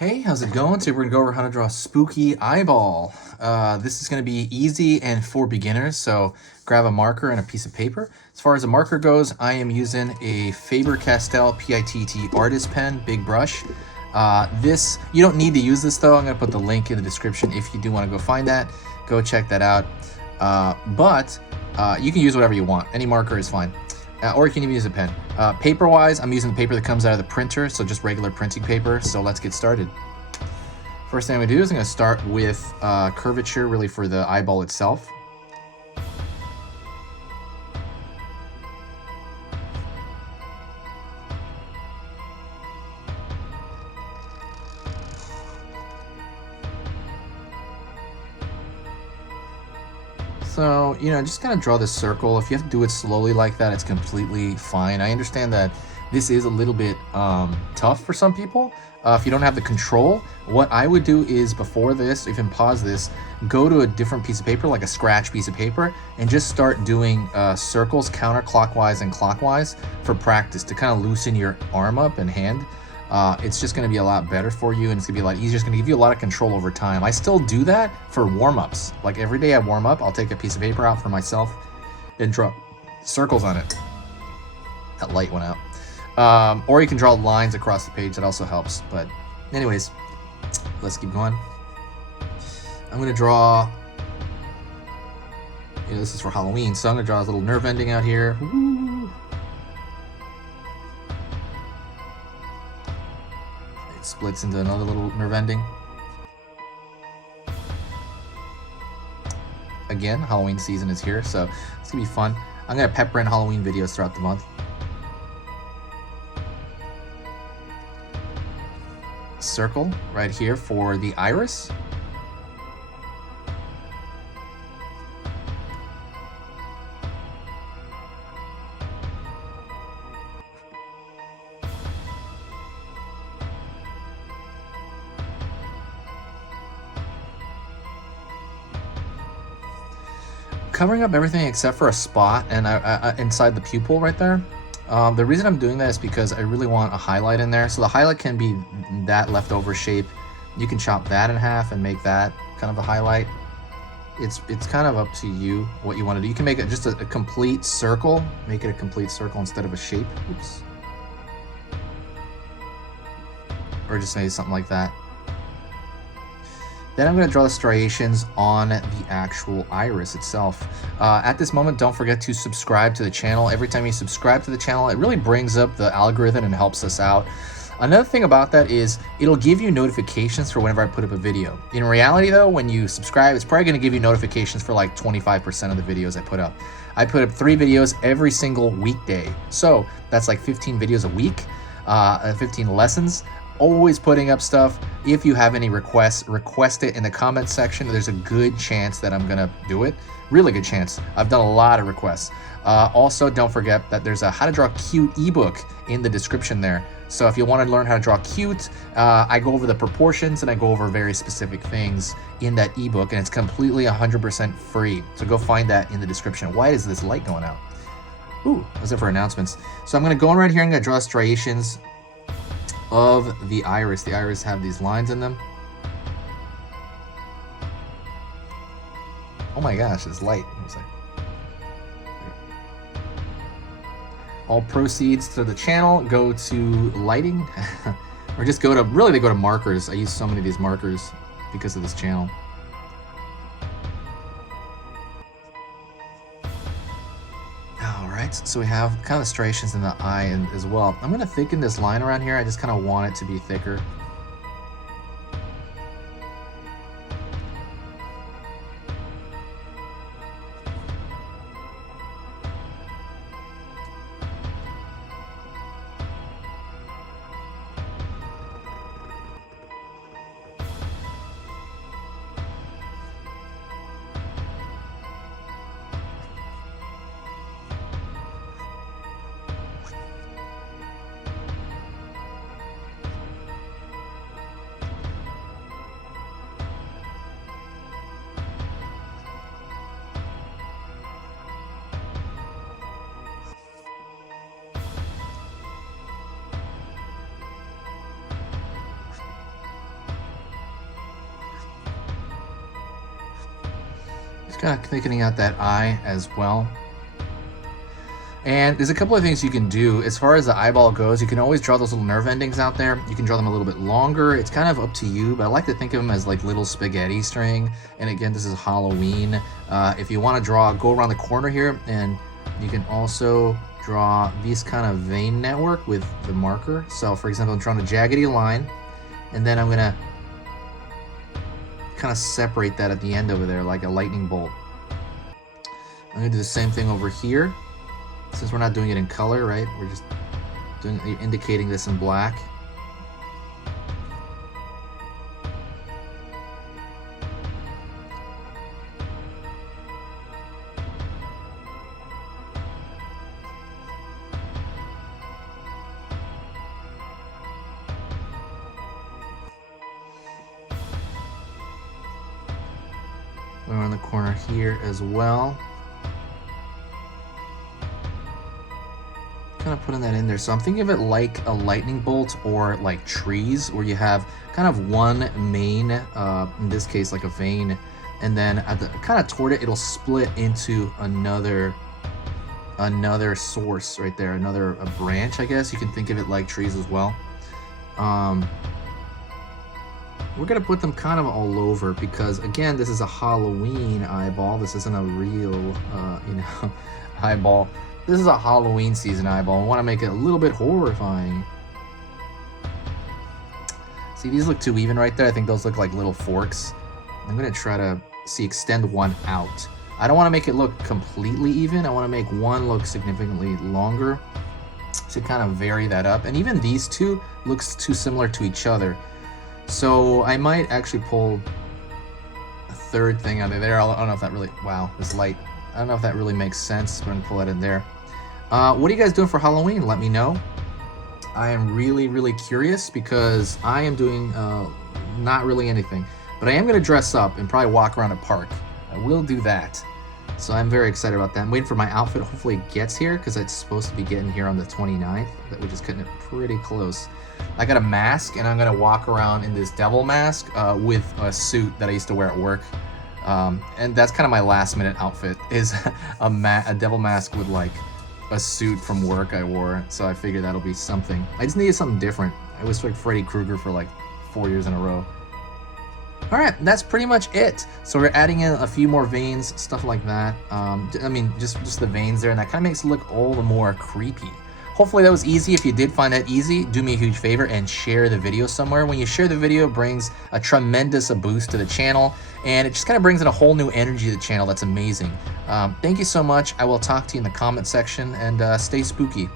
Hey, how's it going? Today we're gonna go over how to draw a spooky eyeball. This is gonna be easy and for beginners, so grab a marker and a piece of paper. As far as a marker goes, I am using a Faber-Castell PITT artist pen, big brush. You don't need to use this though. I'm gonna put the link in the description if you do wanna go find that. Go check that out. But you can use whatever you want. Any marker is fine. Or you can even use a pen. Paper-wise, I'm using the paper that comes out of the printer, so just regular printing paper. So let's get started. First thing I'm gonna do is I'm gonna start with curvature, really for the eyeball itself. So, just kind of draw this circle. If you have to do it slowly like that, it's completely fine. I understand that this is a little bit tough for some people. If you don't have the control, what I would do is before this, you can pause this, go to a different piece of paper, like a scratch piece of paper, and just start doing circles counterclockwise and clockwise for practice to kind of loosen your arm up and hand. It's just going to be a lot better for you, and it's going to be a lot easier. It's going to give you a lot of control over time. I still do that for warm-ups. Like every day I warm up, I'll take a piece of paper out for myself and draw circles on it. That light went out. Or you can draw lines across the page. That also helps. But anyways, let's keep going. I'm going to draw, this is for Halloween, so I'm going to draw a little nerve ending out here. Woo. It splits into another little nerve ending. Again, Halloween season is here, so it's going to be fun. I'm going to pepper in Halloween videos throughout the month. Circle right here for the iris. Covering up everything except for a spot and inside the pupil right there. The reason I'm doing that is because I really want a highlight in there. So the highlight can be that leftover shape. You can chop that in half and make that kind of a highlight. It's kind of up to you what you want to do. You can make it just a complete circle. Make it a complete circle instead of a shape. Oops. Or just maybe something like that. Then I'm going to draw the striations on the actual iris itself. At this moment, don't forget to subscribe to the channel. Every time you subscribe to the channel, it really brings up the algorithm and helps us out. Another thing about that is it'll give you notifications for whenever I put up a video. In reality though, when you subscribe, it's probably going to give you notifications for like 25% of the videos I put up. I put up 3 videos every single weekday. So that's like 15 videos a week, 15 lessons. Always putting up stuff. If you have any requests, request it in the comment section. There's a good chance that I'm gonna do it. Really good chance. I've done a lot of requests. Also, don't forget that there's a how to draw cute ebook in the description there. So if you want to learn how to draw cute, I go over the proportions and I go over very specific things in that ebook, and it's completely 100% free. So go find that in the description. Why is this light going out? Ooh, that's it for announcements. So I'm gonna go in right here and I'm gonna draw striations of the iris. The iris have these lines in them. Oh my gosh, it's light. All proceeds to the channel go to lighting, or just go to, really they go to markers. I use so many of these markers because of this channel. So we have kind of striations in the eye as well. I'm going to thicken this line around here. I just kind of want it to be thicker. Kind of thickening out that eye as well. And there's a couple of things you can do. As far as the eyeball goes, you can always draw those little nerve endings out there. You can draw them a little bit longer. It's kind of up to you, but I like to think of them as like little spaghetti string. And again, this is Halloween. If you want to draw, go around the corner here, and you can also draw these kind of vein network with the marker. So for example, I'm drawing a jaggedy line, and then I'm gonna kind of separate that at the end over there like a lightning bolt. I'm gonna do the same thing over here. Since we're not doing it in color, right? We're just indicating this in black. Around the corner here as well. Kind of putting that in there. So I'm thinking of it like a lightning bolt or like trees, where you have kind of one main, in this case like a vein, and then at the kind of toward it, it'll split into another source right there, another branch, I guess. You can think of it like trees as well. We're gonna put them kind of all over because again, this is a Halloween eyeball. This isn't a real, eyeball. This is a Halloween season eyeball. I want to make it a little bit horrifying. See, these look too even right there. I think those look like little forks. I'm going to try to extend one out. I don't want to make it look completely even. I want to make one look significantly longer to kind of vary that up. And even these two looks too similar to each other. So I might actually pull a third thing out of there. I don't know if that really, wow, this light. I don't know if that really makes sense, but I'm going to pull that in there. What are you guys doing for Halloween? Let me know. I am really, really curious because I am doing not really anything. But I am going to dress up and probably walk around a park. I will do that. So I'm very excited about that. I'm waiting for my outfit. Hopefully it gets here because it's supposed to be getting here on the 29th. We're just cutting it pretty close. I got a mask and I'm going to walk around in this devil mask with a suit that I used to wear at work. And that's kind of my last minute outfit, is a devil mask with like a suit from work I wore. So I figured that'll be something. I just needed something different. I was like Freddy Krueger for like 4 years in a row. All right, that's pretty much it. So we're adding in a few more veins, stuff like that. I mean, just the veins there, and that kind of makes it look all the more creepy. Hopefully that was easy. If you did find that easy, do me a huge favor and share the video somewhere. When you share the video, it brings a tremendous boost to the channel, and it just kind of brings in a whole new energy to the channel. That's amazing. Thank you so much. I will talk to you in the comment section, and stay spooky.